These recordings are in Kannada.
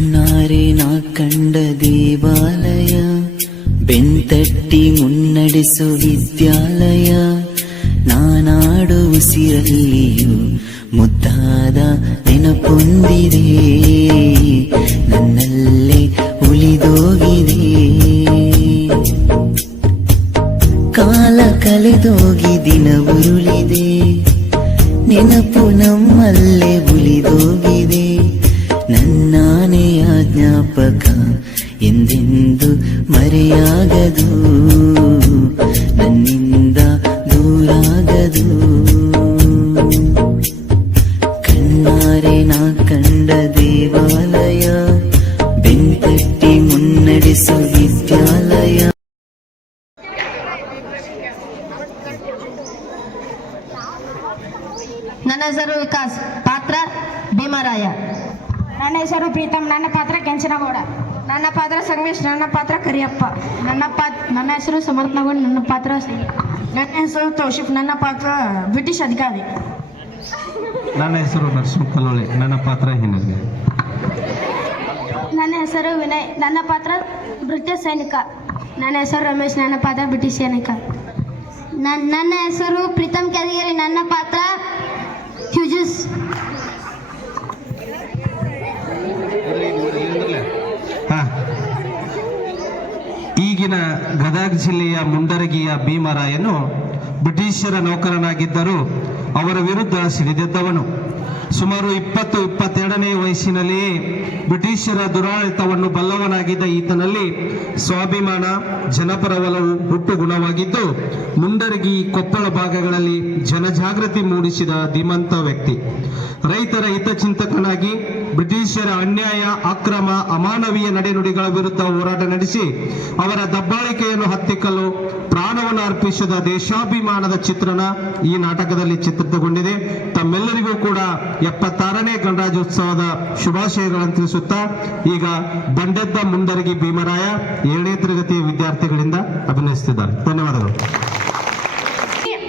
ಕಣ್ಣಾರೆ ನಾ ಕಂಡ ದೇವಾಲಯ, ಬೆಂತಟ್ಟಿ ಮುನ್ನಡೆಸು ವಿದ್ಯಾಲಯ. ನಾನಾಡು ಉಸಿರಲ್ಲಿಯೂ ಮುದ್ದಾದ ನೆನಪೊಂದಿದೆ, ನನ್ನಲ್ಲೇ ಉಳಿದೋಗಿದೆ. ಕಾಲ ಕಳೆದೋಗಿ ದಿನ ಉರುಳಿದೆ, ನೆನಪು ನಮ್ಮಲ್ಲೇ ಉಳಿದೋಗಿದೆ. ನನ್ನಾನೆಯ ಜ್ಞಾಪಕ ಎಂದೆಂದು ಮರೆಯಾಗದು, ನನ್ನಿಂದ ದೂರಾಗದು. ಕಣ್ಣಾರೆ ನಾ ಕಂಡ ದೇವಾಲಯ, ಬೆಂತಟ್ಟಿ ಮುನ್ನಡೆಸು ವಿದ್ಯಾಲಯ. ನನ್ನ ಹೆಸರು ವಿಕಾಸ್, ಪಾತ್ರ ಭೀಮರಾಯ. ನನ್ನ ಹೆಸರು ಪ್ರೀತಮ್, ನನ್ನ ಪಾತ್ರ ಕೆಂಚನಗೌಡ. ನನ್ನ ಪಾತ್ರ ಸಂಗಮೇಶ್, ನನ್ನ ಪಾತ್ರ ಕರಿಯಪ್ಪ. ನನ್ನ ಹೆಸರು ಸಮರ್ಥನಗೌಡ, ನನ್ನ ಪಾತ್ರ ನನ್ನ ಹೆಸರು ತೌಶಿಫ್, ನನ್ನ ಪಾತ್ರ ಬ್ರಿಟಿಷ್ ಅಧಿಕಾರಿ. ನನ್ನ ಹೆಸರು ನರಸಿಂಹ ಕಲ್ಲೋಳೆ, ನನ್ನ ಪಾತ್ರ ಹಿನ್ನೆಲೆ. ನನ್ನ ಹೆಸರು ವಿನಯ್, ನನ್ನ ಪಾತ್ರ ಬ್ರಿಟಿಷ್ ಸೈನಿಕ. ನನ್ನ ಹೆಸರು ರಮೇಶ್, ನನ್ನ ಪಾತ್ರ ಬ್ರಿಟಿಷ್ ಸೈನಿಕ. ನನ್ನ ಹೆಸರು ಪ್ರೀತಮ್ ಕ್ಯಾದಿಗೇರಿ, ನನ್ನ ಪಾತ್ರ ಹ್ಯೂಜಸ್. ಈಗಿನ ಗದಗ ಜಿಲ್ಲೆಯ ಮುಂಡರಗಿಯ ಭೀಮರಾಯನು ಬ್ರಿಟಿಷರ ನೌಕರನಾಗಿದ್ದರೂ ಅವರ ವಿರುದ್ಧ ಸಿಡಿದೆದ್ದವನು. ಸುಮಾರು 22ನೇ ವಯಸ್ಸಿನಲ್ಲಿಯೇ ಬ್ರಿಟಿಷರ ದುರಾಡಳಿತವನ್ನು ಬಲ್ಲವನಾಗಿದ್ದ ಈತನಲ್ಲಿ ಸ್ವಾಭಿಮಾನ, ಜನಪರ ಒಲವು ಹುಟ್ಟು ಗುಣವಾಗಿದ್ದು ಮುಂಡರಗಿ, ಕೊಪ್ಪಳ ಭಾಗಗಳಲ್ಲಿ ಜನಜಾಗೃತಿ ಮೂಡಿಸಿದ ಧೀಮಂತ ವ್ಯಕ್ತಿ. ರೈತರ ಹಿತಚಿಂತಕನಾಗಿ ಬ್ರಿಟಿಷರ ಅನ್ಯಾಯ, ಅಕ್ರಮ, ಅಮಾನವೀಯ ನಡೆನುಡಿಗಳ ವಿರುದ್ಧ ಹೋರಾಟ ನಡೆಸಿ ಅವರ ದಬ್ಬಾಳಿಕೆಯನ್ನು ಹತ್ತಿಕ್ಕಲು ಪ್ರಾಣವನ್ನು ಅರ್ಪಿಸಿದ ದೇಶಾಭಿಮಾನದ ಚಿತ್ರಣ ಈ ನಾಟಕದಲ್ಲಿ ಚಿತ್ರಿತಗೊಂಡಿದೆ. ತಮ್ಮೆಲ್ಲರಿಗೂ ಕೂಡ 76ನೇ ಗಣರಾಜ್ಯೋತ್ಸವದ ಶುಭಾಶಯಗಳನ್ನು ತಿಳಿಸುತ್ತಾ ಈಗ ಬಂಡೆದ್ದ ಮುಂಡರಗಿ ಭೀಮರಾಯ 7ನೇ ತರಗತಿಯ ವಿದ್ಯಾರ್ಥಿಗಳಿಂದ ಅಭಿನಯಿಸುತ್ತಿದ್ದಾರೆ. ಧನ್ಯವಾದಗಳು.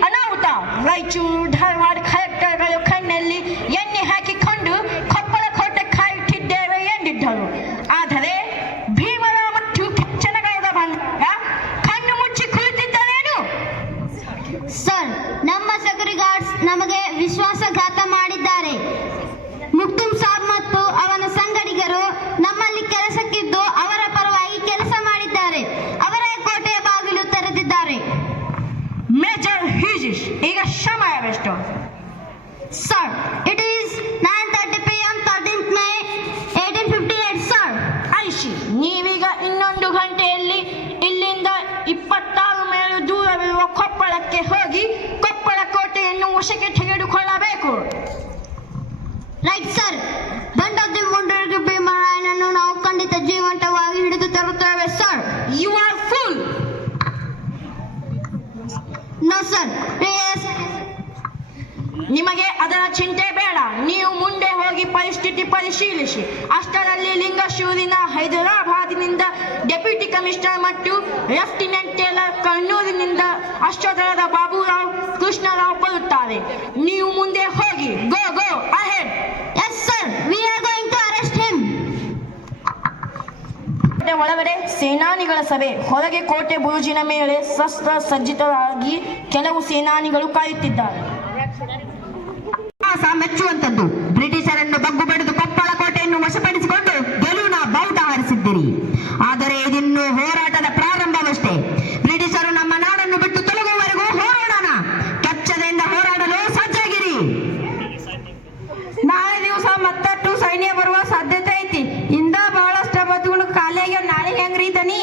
ಅನಾಹುತ ರಾಯಚೂರು, ಧಾರವಾಡ ಕಲೆಕ್ಟರ್ಗಳು ಕಣ್ಣಲ್ಲಿ ಎಣ್ಣೆ ಹಾಕಿಕೊಂಡು ಕೊಪ್ಪಳ ಕೋಟೆ ಕಾಯುತ್ತಿದ್ದೇವೆ ಎಂದಿದ್ದರು. ಆದರೆ ಭೀಮರಾಯ ಮತ್ತು ಕೆಂಚನಗೌಡ ಬಂದಾಗ ಕಣ್ಣು ಮುಚ್ಚಿ ಕುಳಿತಿದ್ದರೇನು? ಸರ್, ನಮ್ಮ ಸೆಕ್ಯೂರಿಟಿ ಗಾರ್ಡ್ಸ್ ನಮಗೆ ವಿಶ್ವಾಸಘಾತ ಮಾಡಿದ್ದಾರೆ. ಮುಕ್ತುಮ್ ಸಾಬ್ ಮತ್ತು ಅವನ ಸಂಗಡಿಗರು ನಮ್ಮಲ್ಲಿ ಕೆಲಸಕ್ಕಿದ್ದು ಅವರ ಪರವಾಗಿ ಕೆಲಸ ಮಾಡಿದ್ದಾರೆ. ಅವರೇ ಕೋಟೆಯ ಬಾಗಿಲು ತೆರೆದಿದ್ದಾರೆ. ಮೇಜರ್ ಹ್ಯೂಜಿಸ್, ಈಗ ಸಮಯವೆಷ್ಟು? Sir, it is 9:30 PM 13th May 1858. Sir, ಐಶಿ, ನೀವೀಗ ಇನ್ನೊಂದು ಗಂಟೆಯಲ್ಲಿ ಇಲ್ಲಿಂದ 26 ಮೈಲು ದೂರವಿರುವ ಕೊಪ್ಪಳಕ್ಕೆ ಹೋಗಿ ಕೊಪ್ಪಳ ಕೋಟೆಯನ್ನು ವಶಕ್ಕೆ ತೆಗೆದುಕೊಳ್ಳಬೇಕು. Right sir. ಬಂಡದ್ದಿ ಮುಂಡರಗಿ ಭೀಮರಾಯನನ್ನು ನಾವು ಖಂಡಿತ ಜೀವಂತವಾಗಿ ಹಿಡಿದು ತರುತ್ತೇವೆ sir. You are fool. No sir. ನಿಮಗೆ ಅದರ ಚಿಂತೆ ಬೇಡ. ನೀವು ಮುಂದೆ ಹೋಗಿ ಪರಿಸ್ಥಿತಿ ಪರಿಶೀಲಿಸಿ. ಅಷ್ಟರಲ್ಲಿ ಲಿಂಗಶೂರಿನ ಹೈದರಾಬಾದಿನಿಂದ ಡೆಪ್ಯೂಟಿ ಕಮಿಷನರ್ ಮತ್ತು ಲೆಫ್ಟಿನೆಂಟ್ ಟೇಲರ್ ಕಣ್ಣೂರಿನಿಂದ ಅಷ್ಟದಳದ ಬಾಬುರಾವ್, ಕೃಷ್ಣರಾವ್ ಬರುತ್ತಾರೆ. ನೀವು ಮುಂದೆ ಹೋಗಿ. Go go ahead. Yes sir, we are going to arrest him. ಕೋಟೆ ಒಳಗಡೆ ಸೇನಾನಿಗಳ ಸಭೆ. ಹೊರಗೆ ಕೋಟೆ ಬುರುಜಿನ ಮೇಲೆ ಶಸ್ತ್ರ ಸಜ್ಜಿತರಾಗಿ ಕೆಲವು ಸೇನಾನಿಗಳು ಕಾಯುತ್ತಿದ್ದಾರೆ. ಮೆಚ್ಚುವಂತದ್ದು. ಬ್ರಿಟಿಷರನ್ನು ಬಗ್ಗು ಬಡಿದು ಕೊಪ್ಪಳ ಕೋಟೆಯನ್ನು ವಶಪಡಿಸಿಕೊಂಡು ಗೆಲುವಿನ ಬಾವುಟ ಹಾರಿಸಿದ್ದೀರಿ. ಆದರೆ ಇದಿನ್ನು ಹೋರಾಟದ ಪ್ರಾರಂಭವಷ್ಟೇ. ಬ್ರಿಟಿಷರು ನಮ್ಮ ನಾಡನ್ನು ಬಿಟ್ಟು ತೊಲಗುವವರೆಗೂ ಹೋರಾಡೋಣ. ಕೆಚ್ಚದೆಯಿಂದ ಹೋರಾಡಲು ಸಜ್ಜಾಗಿರಿ. ನಾಳೆ ದಿವಸ ಮತ್ತಷ್ಟು ಸೈನ್ಯ ಬರುವ ಸಾಧ್ಯತೆ ಐತಿ. ಇಂದ ಬಹಳಷ್ಟ ಬದುಗಳು ಕಾಲಿಗೆ ನಾಳೆ ಹೆಂಗ್ರಿ ದನಿ?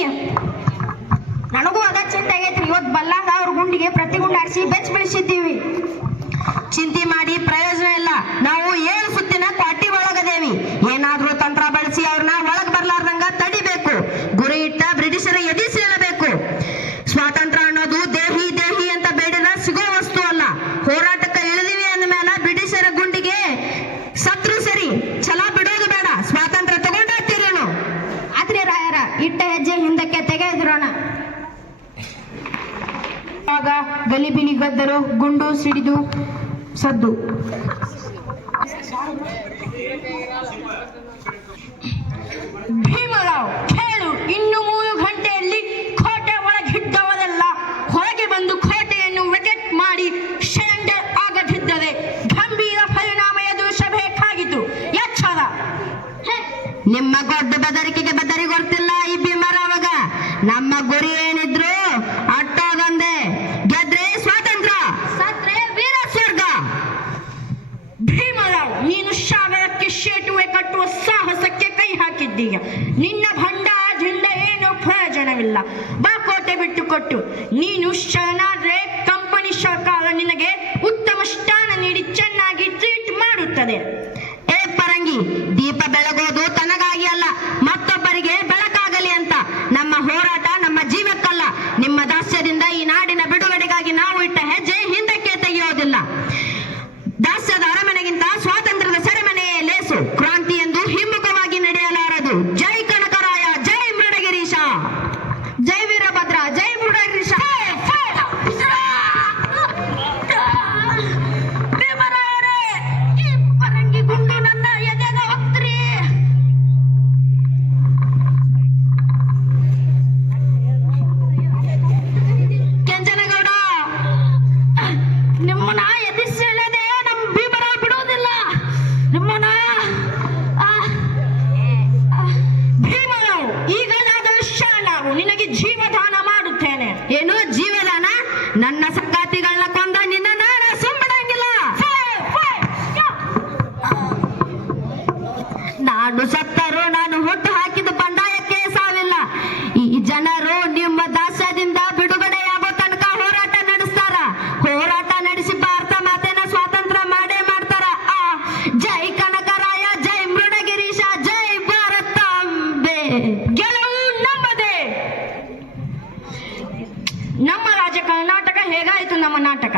ನನಗೂ ಅದ ಚಿಂತೆ ಆಗೈತ್ರಿ. ಇವತ್ತು ಬಲ್ಲಂಗ ಅವ್ರ ಗುಂಡಿಗೆ ಪ್ರತಿ ಗುಂಡು ಆಡಿಸಿ ಬೆಚ್ಚ ಬೆಳೆಸಿದ್ದೀವಿ. ಚಿಂತೆ ಮಾಡಿ ಪ್ರಯೋಜನ ಇಲ್ಲ. ನಾವು 7 ಸುತ್ತಿನ ಕ್ವಾಟಿ ಒಳಗದೇವಿ. ಏನಾದ್ರೂ ತಂತ್ರ ಬಳಸಿ ಅವ್ರನ್ನ ಒಳಗ್ ಬರ್ಲಾರ್ದಂಗ ತಡಿಬೇಕು. ಗುರಿ ಇಟ್ಟ ಬ್ರಿಟಿಷರ ಎದಿಸಿ ಹೇಳಬೇಕು. ಸ್ವಾತಂತ್ರ್ಯ ಅನ್ನೋದು ದೇಹಿ ದೇಹಿ ಅಂತ ಬೇಡಿದ ಸಿಗೋ ವಸ್ತು ಅಲ್ಲ. ಹೋರಾಟಕ್ಕೆ ಇಳಿದಿವಿ ಅಂದ ಮೇಲೆ ಬ್ರಿಟಿಷರ ಗುಂಡಿಗೆ ಸತ್ರು ಸರಿ, ಛಲ ಬಿಡೋದು ಬೇಡ. ಸ್ವಾತಂತ್ರ್ಯ ತಗೊಂಡಾಗ್ತಿರೇನು? ಆದ್ರೆ ರಾಯರ, ಇಟ್ಟ ಹೆಜ್ಜೆ ಹಿಂದಕ್ಕೆ ತೆಗೆದಿರೋಣ. ಆಗ ಗಲಿಬಿಲಿ ಗದ್ದಲು, ಗುಂಡು ಸಿಡಿದು ಸದ್ದು. ನಿಮ್ಮ ಗೊಡ್ಡ ಬೆದರಿಕೆಗೆ ಬೆದರಿ ಗೊತ್ತಿಲ್ಲ ಈ ಭೀಮರಾವಾಗ. ನಮ್ಮ ಗುರಿ ಏನಿದ್ರು ಅಟ್ಟೋದೊಂದೇ, ಗೆದ್ರೆ ಸ್ವಾತಂತ್ರ್ಯ, ಸತ್ರೆ ವೀರ ಸ್ವರ್ಗ. ಭೀಮರಾವ್, ನೀನು ಶಾವರಕ್ಕೆ ಸೇತುವೆ ಕಟ್ಟುವ ಸಾಹಸಕ್ಕೆ ಕೈ ಹಾಕಿದ್ದೀಯ. ನಿನ್ನ ಭಂಡಾರದಿಂದ ಏನು ಪ್ರಯೋಜನವಿಲ್ಲ. ಬಾ ಕೋಟೆ ಬಿಟ್ಟು ಕೊಟ್ಟು. ನೀನು ಶರಣಾದ್ರೆ ಕಂಪನಿ ಸರ್ಕಾರ ನಿನಗೆ ಉತ್ತಮ ಸ್ಥಾನ ನೀಡಿ ಚೆನ್ನಾಗಿ ಟ್ರೀಟ್ ಮಾಡುತ್ತದೆ. ಏ ಪರಂಗಿ, ದೀಪ ಬೆಳಗೋದು ತನಗಾಗಿ ಅಲ್ಲ, ಮತ್ತೊಬ್ಬರಿಗೆ ಬೆಳಕಾಗಲಿ ಅಂತ. ನಮ್ಮ ಹೋರಾಟ ನಮ್ಮ ಜೀವಕ್ಕಲ್ಲ. ನಿಮ್ಮ ದಾಸ್ಯದಿಂದ ಈ ನಾಡಿನ ಬಿಡುಗಡೆಗಾಗಿ ನಾವು ಇಟ್ಟ ಹೆಜ್ಜೆ ಹಿಂದಕ್ಕೆ ತೆಗೆಯೋದಿಲ್ಲ. ದಾಸ್ಯದ ಅರಮನೆಗಿಂತ ಸ್ವಾತಂತ್ರ್ಯದ ಸೆರೆಮನೆಯೇ ಲೇಸು. ಕ್ರಾಂತಿ ಎಂದು ಹಿಮ್ಮುಖವಾಗಿ ನಡೆಯಲಾರದು. ಜೈ ಕನಕರಾಯ, ಜೈ ಮೃಡಗಿರೀಶ, ಜೈ ವೀರಭದ್ರ, ಜೈ ಮೃಡಗಿರೀಶ. ಭೀಮರಾಯರೇ, ಈ ಪರಂಗಿ ಗುಂಡು ನನ್ನ ಎದೆಗೆ ಹೊತ್ರಿ. ಕೆಂಚನಗೌಡ, ನಿಮ್ಮನ್ನ ಎದಿಸೇಳದೆ ನಮ್ಮ ಭೀಮರಾವ್ ಬಿಡುವುದಿಲ್ಲ. ನಿಮ್ಮನ್ನ ಭೀಮರಾವ್, ಈಗ ನಾದರೂ ಶರಣಾಗು. ನಿನಗೆ ಜೀವದಾನ ಮಾಡುತ್ತೇನೆ. ಏನು ಜೀವದಾನ? ನನ್ನ ಸಂಗಾತಿಗಳನ್ನ ಕೊಂದ ನಿನ್ನ ನಾಡ ಸುಮ್ಮಡಂಗಿಲ್ಲ. ನಾನು ಸತ್ತರೂ ನಾನು ಹುಟ್ಟು ಹಾಕಿದ ಬಂಡಾಯಕ್ಕೆ ಸಾವಿಲ್ಲ. ಈ ಜನರು ನಿಮ್ಮ ದಾಸ್ಯದಿಂದ ಬಿಡುಗಡೆಯಾಗೋ ತನಕ ಹೋರಾಟ ನಡೆಸ್ತಾರ. ಹೋರಾಟ ನಡೆಸಿ ಭಾರತ ಮಾತೆನ ಸ್ವಾತಂತ್ರ್ಯ ಮಾಡೇ ಮಾಡ್ತಾರ. ಜೈ ಕನಕರಾಯ, ಜೈ ಮೃಡಗಿರೀಶ, ಜೈ ಭಾರತಾಂಬೆ. ಗೆಲುವು ನಮ್ಮದೇ. ನಮ್ಮ ರಾಜ್ಯ ಕರ್ನಾಟಕ ಹೇಗಾಯಿತು ನಮ್ಮ ನಾಟಕ?